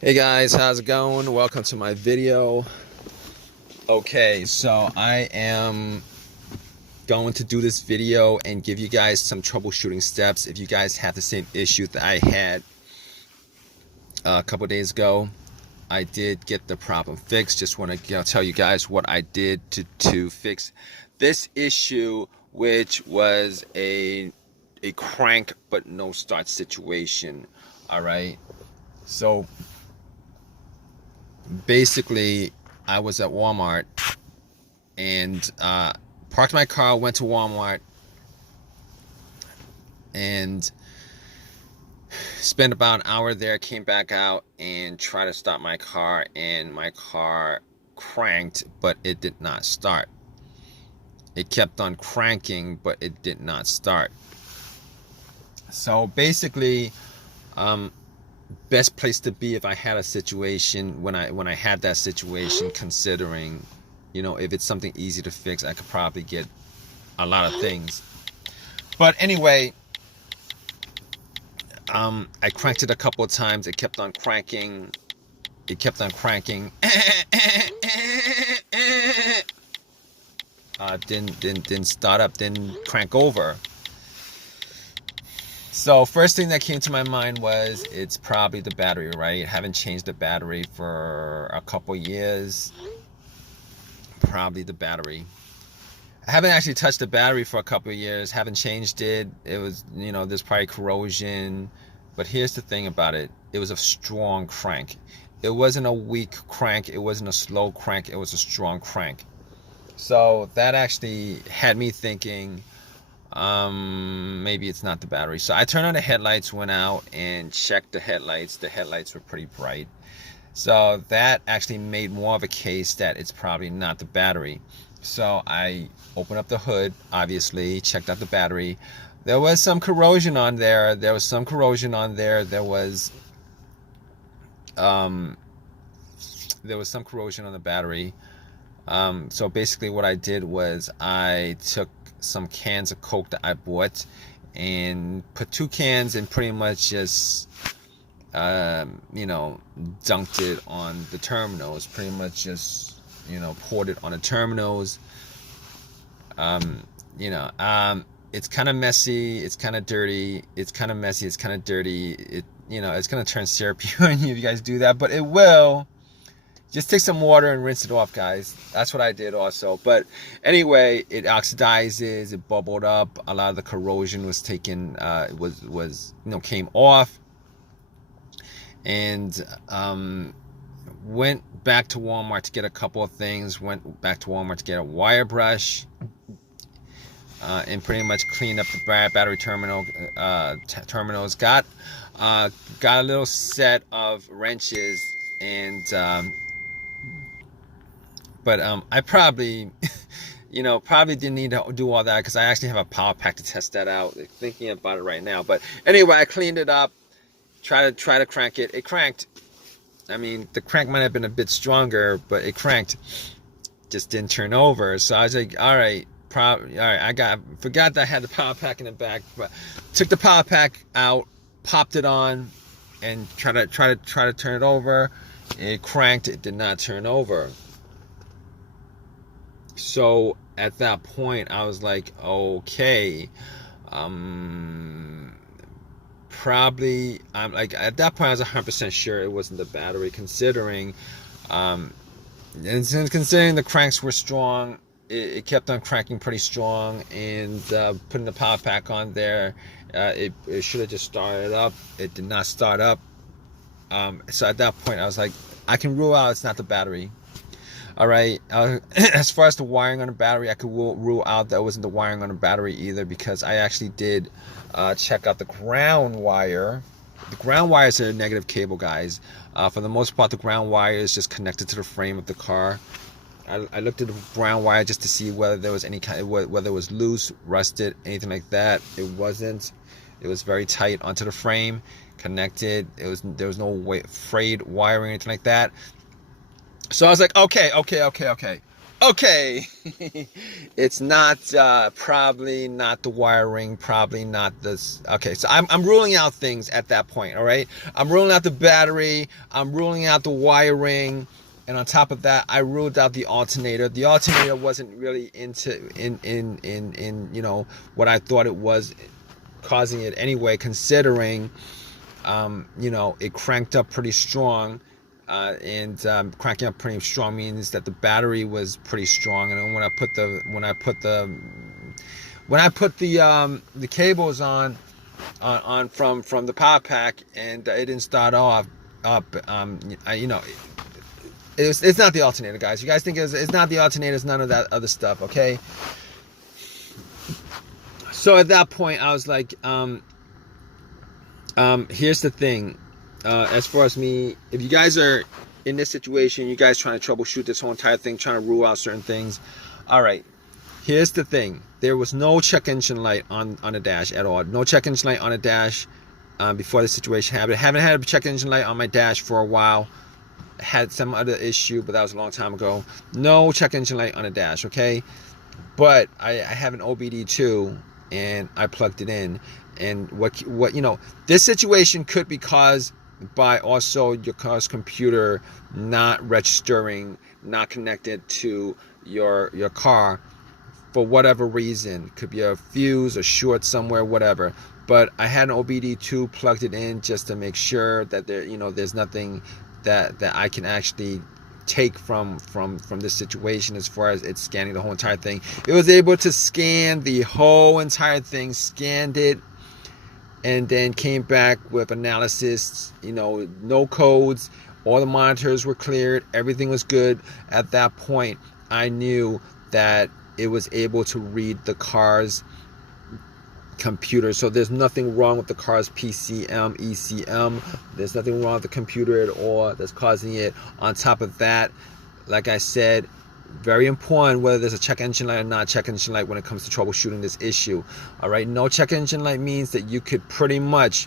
Hey guys, how's it going? Welcome to my video. Okay, so I am going to do this video and give you guys some troubleshooting steps if you guys have the same issue that I had a couple days ago. I did get the problem fixed. Just want to tell you guys what I did to fix this issue, which was a crank but no start situation. All right, so basically I was at Walmart and parked my car, went to Walmart and spent about an hour there, came back out and tried to start my car, and my car cranked but it did not start. It kept on cranking but it did not start. So basically best place to be if I had a situation when I had that situation, considering, you know, if it's something easy to fix, I could probably get a lot of things. But anyway, I cranked it a couple of times. It kept on cranking. It kept on cranking. Didn't start up. Didn't crank over. So first thing that came to my mind was it's probably the battery, right? Haven't changed the battery for a couple years. Probably the battery. I haven't actually touched the battery for a couple of years. Haven't changed it. It was, you know, there's probably corrosion. But here's the thing about it. It was a strong crank. It wasn't a weak crank. It wasn't a slow crank. It was a strong crank. So that actually had me thinking, maybe it's not the battery. So I turned on the headlights, went out and checked the headlights. The headlights were pretty bright. So that actually made more of a case that it's probably not the battery. So I opened up the hood, obviously, checked out the battery. There was some corrosion on there. There was some corrosion on there. There was some corrosion on the battery. So basically what I did was I took some cans of Coke that I bought and put 2 cans and pretty much just you know, dunked it on the terminals. Pretty much just, you know, poured it on the terminals. You know, it's kind of messy, it's kind of dirty, it's kind of messy, it's kind of dirty. It, you know, it's gonna turn syrupy on you if you guys do that, but it will. Just take some water and rinse it off, guys. That's what I did also. But anyway, it oxidizes, it bubbled up. A lot of the corrosion was taken, was you know, came off. And went back to Walmart to get a couple of things. Went back to Walmart to get a wire brush. And pretty much cleaned up the battery terminals. Got a little set of wrenches and but I probably, you know, probably didn't need to do all that because I actually have a power pack to test that out. Thinking about it right now. But anyway, I cleaned it up. Try to crank it. It cranked. I mean, the crank might have been a bit stronger, but it cranked. Just didn't turn over. So I was like, all right, I forgot that I had the power pack in the back, but took the power pack out, popped it on, and try to turn it over. It cranked. It did not turn over. So at that point, I was like, okay, probably, I'm like, at that point I was 100% sure it wasn't the battery, considering considering the cranks were strong. It kept on cranking pretty strong, and putting the power pack on there, it should have just started up. It did not start up. So at that point I was like, I can rule out it's not the battery. All right. As far as the wiring on the battery, I could rule out that it wasn't the wiring on the battery either, because I actually did check out the ground wire. The ground wire is a negative cable, guys. For the most part, the ground wire is just connected to the frame of the car. I looked at the ground wire just to see whether there was any kind, whether it was loose, rusted, anything like that. It wasn't. It was very tight onto the frame, connected. There was no frayed wiring or anything like that. So I was like, okay. Okay, it's not probably not the wiring, probably not this. Okay, so I'm ruling out things at that point. All right, I'm ruling out the battery, I'm ruling out the wiring, and on top of that, I ruled out the alternator. The alternator wasn't really in you know what I thought it was causing it anyway, considering you know, it cranked up pretty strong. And cranking up pretty strong means that the battery was pretty strong. And when I put the cables on from the power pack, and it didn't start off up, you know, it's not the alternator, guys. You guys think it's not the alternator, it's none of that other stuff, okay? So at that point, I was like, here's the thing. As far as me, if you guys are in this situation, you guys trying to troubleshoot this whole entire thing, trying to rule out certain things. All right, here's the thing. There was no check engine light on the dash at all. No check engine light on the dash before the situation happened. I haven't had a check engine light on my dash for a while. Had some other issue, but that was a long time ago. No check engine light on the dash, okay? But I have an OBD2, and I plugged it in. And what you know, this situation could be caused by also your car's computer not registering, not connected to your car for whatever reason. Could be a fuse, a short somewhere, whatever. But I had an OBD2, plugged it in just to make sure that there, you know, there's nothing that I can actually take from this situation as far as it's scanning the whole entire thing. It was able to scan the whole entire thing, scanned it, and then came back with analysis, you know, no codes, all the monitors were cleared, everything was good. At that point, I knew that it was able to read the car's computer. So there's nothing wrong with the car's PCM, ECM. There's nothing wrong with the computer at all that's causing it. On top of that, like I said, very important whether there's a check engine light or not check engine light when it comes to troubleshooting this issue. All right, no check engine light means that you could pretty much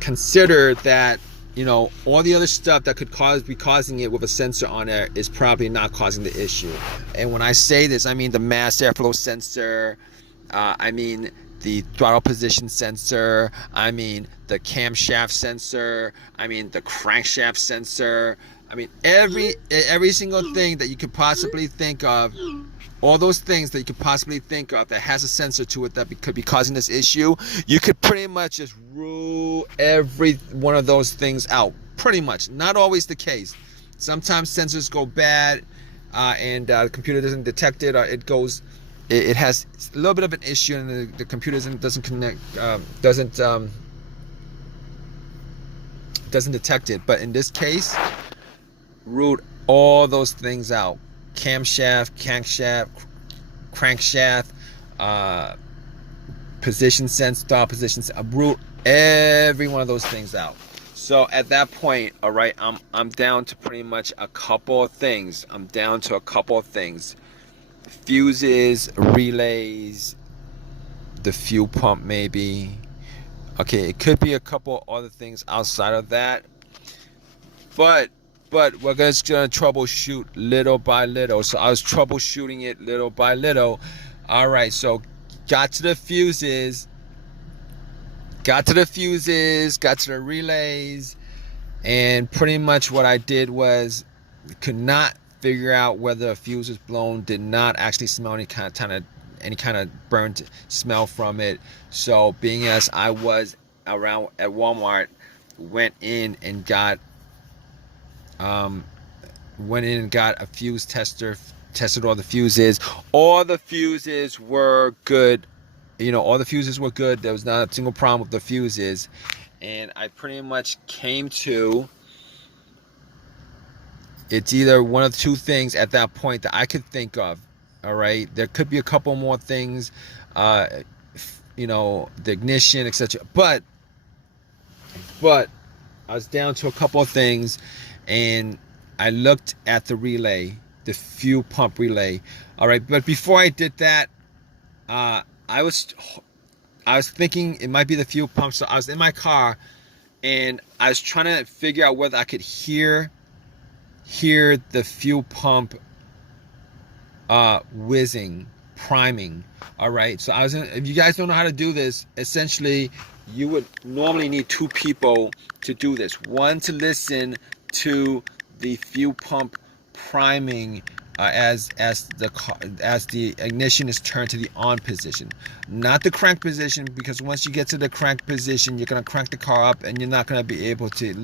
consider that, you know, all the other stuff that could be causing it with a sensor on there is probably not causing the issue. And when I say this, I mean the mass airflow sensor, I mean the throttle position sensor, I mean the camshaft sensor, I mean the crankshaft sensor, I mean every single thing that you could possibly think of, all those things that you could possibly think of that has a sensor to it that could be causing this issue, you could pretty much just rule every one of those things out. Pretty much. Not always the case. Sometimes sensors go bad and the computer doesn't detect it, or it has a little bit of an issue and the computer doesn't connect, doesn't detect it. But in this case, ruled all those things out. Camshaft, crankshaft, position sense, throttle position sense, root every one of those things out. So at that point, all right, I'm down to pretty much a couple of things. Fuses, relays, the fuel pump maybe. Okay, it could be a couple other things outside of that. But we're just gonna troubleshoot little by little. So I was troubleshooting it little by little. All right, so got to the fuses, got to the relays, and pretty much what I did was could not figure out whether a fuse was blown. Did not actually smell any kind of burnt smell from it. So being as I was around at Walmart, went in and got a fuse tester, tested all the fuses. All the fuses were good. You know, all the fuses were good. There was not a single problem with the fuses. And I pretty much came to, it's either one of two things at that point that I could think of. All right, there could be a couple more things, you know, the ignition, etc. But I was down to a couple of things, and I looked at the relay, the fuel pump relay. All right, but before I did that, I was thinking it might be the fuel pump. So I was in my car, and I was trying to figure out whether I could hear hear the fuel pump whizzing, priming. All right, so if you guys don't know how to do this, essentially you would normally need two people to do this. One to listen to the fuel pump priming as the ignition is turned to the on position, not the crank position, because once you get to the crank position, you're gonna crank the car up and you're not gonna be able to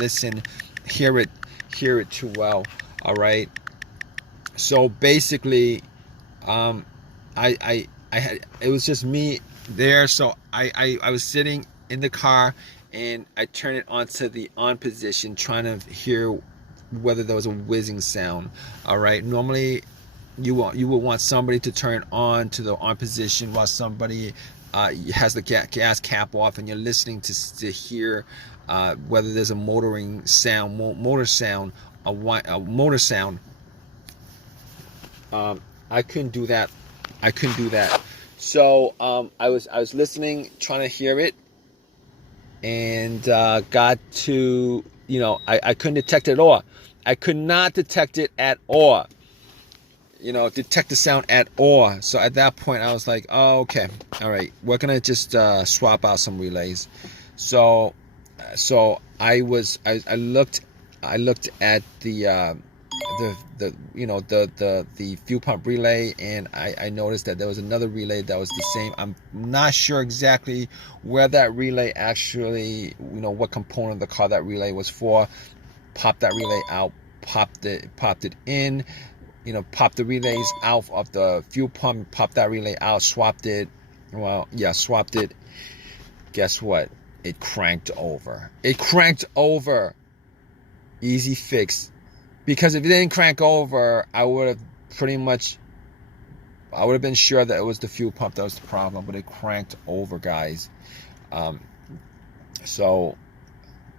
hear it too well. All right, so basically, I had, it was just me there, so I was sitting in the car and I turned it onto the on position, trying to hear whether there was a whizzing sound. All right, normally you will want somebody to turn on to the on position while somebody has the gas cap off, and you're listening to hear whether there's a motoring sound, motor sound, a motor sound. I couldn't do that. So I was listening, trying to hear it, and got to, I couldn't detect it at all. I could not detect it at all. Detect the sound at all. So at that point, I was like, oh, okay, all right, we're gonna just swap out some relays. So I looked at the fuel pump relay, and I noticed that there was another relay that was the same. I'm not sure exactly where that relay actually, what component of the car that relay was for. Popped that relay out, popped it in, popped the relays out of the fuel pump, popped that relay out, swapped it. Swapped it. Guess what? It cranked over. Easy fix. Because if it didn't crank over, I would have been sure that it was the fuel pump that was the problem, but it cranked over, guys. So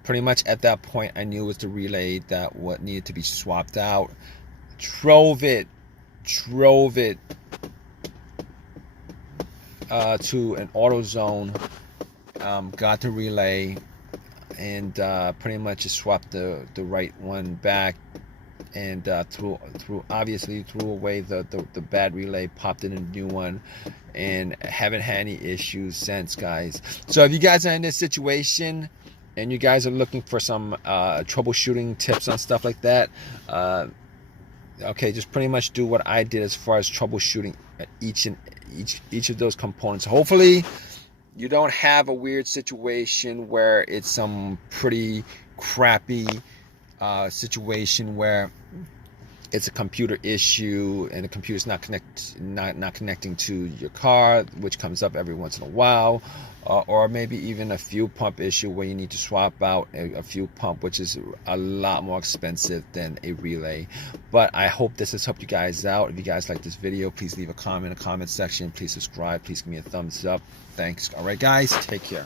pretty much at that point, I knew it was the relay that what needed to be swapped out. Drove it to an AutoZone, got the relay, and pretty much just swapped the right one back, and threw away the bad relay, popped in a new one, and haven't had any issues since, guys. So if you guys are in this situation and you guys are looking for some troubleshooting tips on stuff like that, okay, just pretty much do what I did as far as troubleshooting each of those components. Hopefully you don't have a weird situation where it's some pretty crappy situation where it's a computer issue and the computer's not connecting to your car, which comes up every once in a while, or maybe even a fuel pump issue where you need to swap out a fuel pump, which is a lot more expensive than a relay. But I hope this has helped you guys out. If you guys like this video, please leave a comment in the comment section. Please subscribe. Please give me a thumbs up. Thanks. All right, guys, take care.